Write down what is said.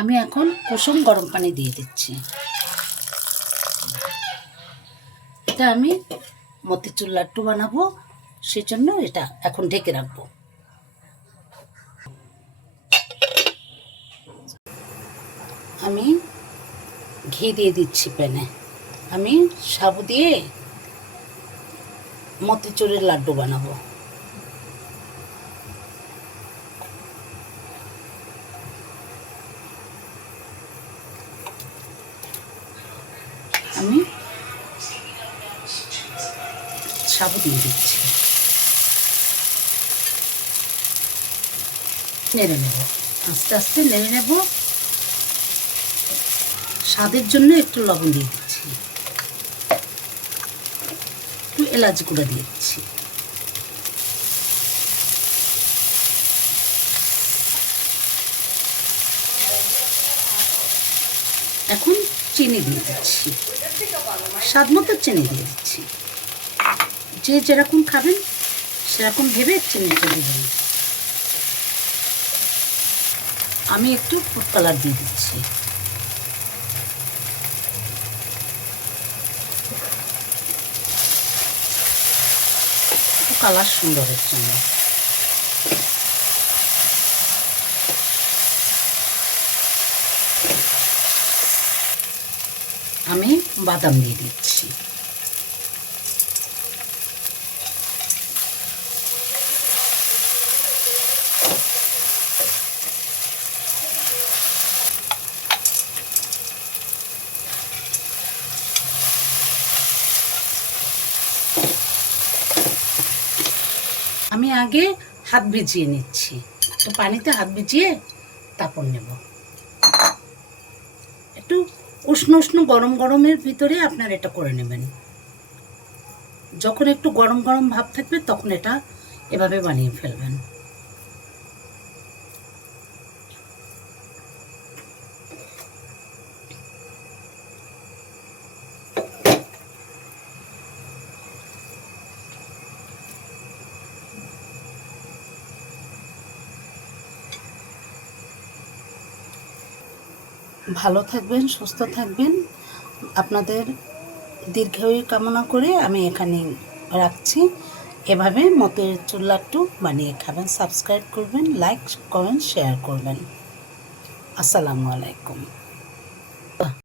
আমি এখন কুসুম গরম পানি দিয়ে দিচ্ছি। এটা আমি মতিচুর লাড্ডু বানাবো, সেজন্য এটা এখন ঢেকে রাখবো। আমি ঘি দিয়ে দিচ্ছি প্যানে। আমি সাবু দিয়ে মতিচুরের লাড্ডু বানাবো। আমি সাবু দিয়ে দিচ্ছি, নেড়ে নেব, আস্তে আস্তে নেড়ে নেব। স্বাদের জন্য একটু লবণ দিয়ে দিচ্ছি, একটু এলাচ গুঁড়া দিয়ে দিচ্ছি। এখন চিনি দিয়ে দিচ্ছি, স্বাদ মতো চিনি দিয়ে দিচ্ছি। যে যেরকম খাবেন সেরকম ভেবে চিনিটা দেবেন। আমি একটু ফুড কালার দিয়ে দিচ্ছি। একটু কালার সুন্দরের জন্য। আমি বাদাম দিয়ে দিচ্ছি। আমি আগে হাত ভিজিয়ে নিচ্ছি, তো পানিতে হাত ভিজিয়ে তারপর নেব। একটু উষ্ণ উষ্ণ গরম গরমের ভিতরে আপনার এটা করে নেবেন। যখন একটু গরম গরম ভাব থাকবে তখন এটা এভাবে বানিয়ে ফেলবেন। ভালো থাকবেন, সুস্থ থাকবেন। আপনাদের দীর্ঘায়ু কামনা করে আমি এখানে রাখছি। এভাবে মতিচুর লাড্ডু বানিয়ে খাবেন। সাবস্ক্রাইব করবেন, লাইক, কমেন্ট, শেয়ার করবেন। আসসালামু আলাইকুম।